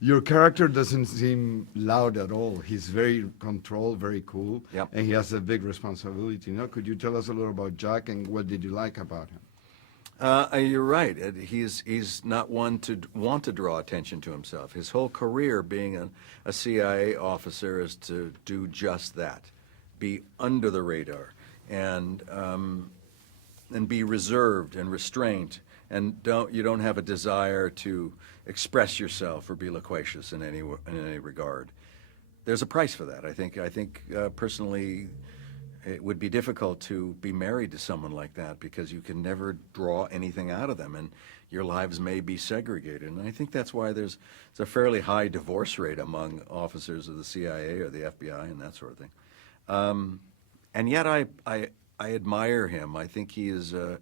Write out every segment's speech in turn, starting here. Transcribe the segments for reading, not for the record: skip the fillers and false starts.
Your character doesn't seem loud at all. He's very controlled, very cool, Yep. and he has a big responsibility. Could you tell us a little about Jack and what did you like about him? You're right. He's not one to want to draw attention to himself. His whole career being a CIA officer is to do just that, be under the radar and be reserved and restrained, and you don't have a desire to express yourself or be loquacious in any regard. There's a price for that. I think personally, it would be difficult to be married to someone like that because you can never draw anything out of them, and your lives may be segregated. And I think that's why there's a fairly high divorce rate among officers of the CIA or the FBI and that sort of thing. And yet I admire him. I think he is a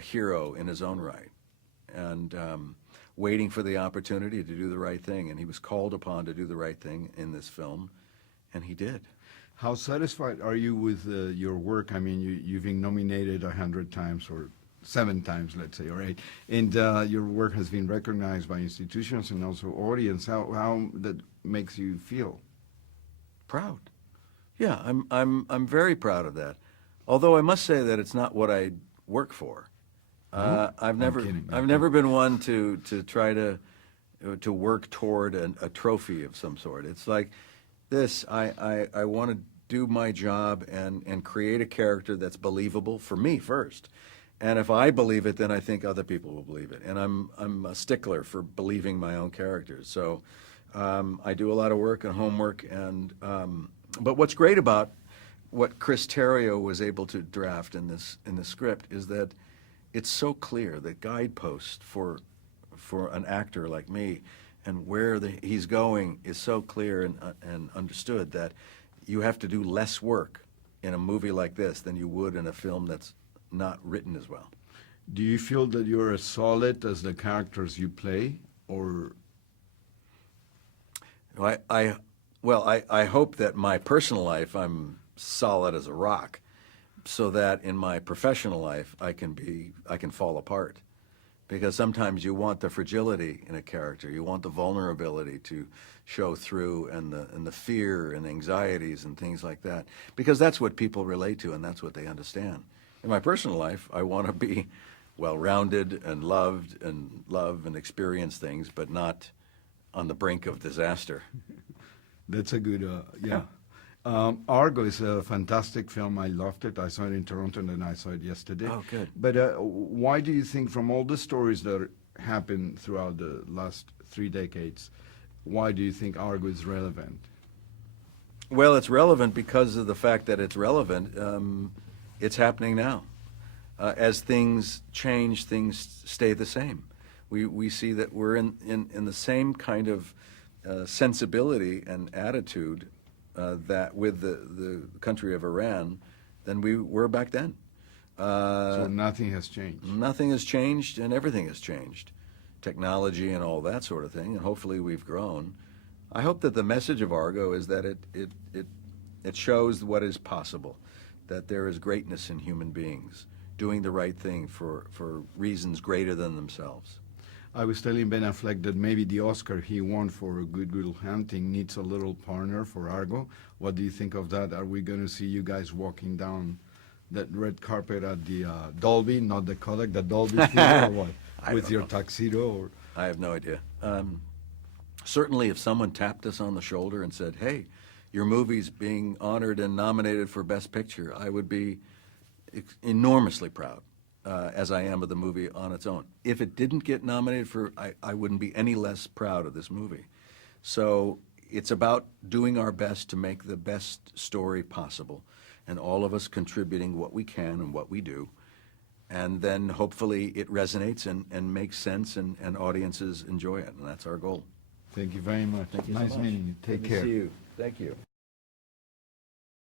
hero in his own right, and waiting for the opportunity to do the right thing. And he was called upon to do the right thing in this film, and he did. How satisfied are you with your work? I mean, you've been nominated 100 times or 7 times, let's say, or 8, and your work has been recognized by institutions and also audience. How that makes you feel? Proud. Yeah, I'm very proud of that. Although I must say that it's not what I work for. I've never been one to try to work toward a trophy of some sort. It's like this. I want to do my job and create a character that's believable for me first. And if I believe it, then I think other people will believe it. And I'm a stickler for believing my own characters. So I do a lot of work and homework. And but what's great about what Chris Terrio was able to draft in the script is that it's so clear. The guidepost for an actor like me and where he's going is so clear and understood that you have to do less work in a movie like this than you would in a film that's not written as well. Do you feel that you're as solid as the characters you play, or? I hope that my personal life I'm solid as a rock, so that in my professional life I can fall apart. Because sometimes you want the fragility in a character, you want the vulnerability to show through, and the fear and anxieties and things like that, because that's what people relate to and that's what they understand. In my personal life, I want to be well-rounded and loved and love and experience things, but not on the brink of disaster. That's a good, yeah. Argo is a fantastic film. I loved it. I saw it in Toronto, and then I saw it yesterday. Oh, good. But why do you think, from all the stories that happened throughout the last 3 decades, why do you think Argo is relevant? Well, it's relevant because of the fact that it's relevant. It's happening now. As things change, things stay the same. We see that we're in the same kind of sensibility and attitude that with the country of Iran than we were back then. So nothing has changed. Nothing has changed, and everything has changed. Technology and all that sort of thing, and hopefully we've grown. I hope that the message of Argo is that it shows what is possible, that there is greatness in human beings doing the right thing for reasons greater than themselves. I was telling Ben Affleck that maybe the Oscar he won for Good Will Hunting needs a little partner for Argo. What do you think of that? Are we going to see you guys walking down that red carpet at the Dolby, not the Kodak, the Dolby theater, or what? With your tuxedo? Or? I have no idea. Certainly if someone tapped us on the shoulder and said, hey, your movie's being honored and nominated for Best Picture, I would be enormously proud. As I am of the movie on its own. If it didn't get nominated for, I wouldn't be any less proud of this movie. So it's about doing our best to make the best story possible, and all of us contributing what we can and what we do, and then hopefully it resonates and makes sense, and audiences enjoy it, and that's our goal. Thank you very much. Thank you Nice so much. meeting you. Take Good care. to see you. Thank you.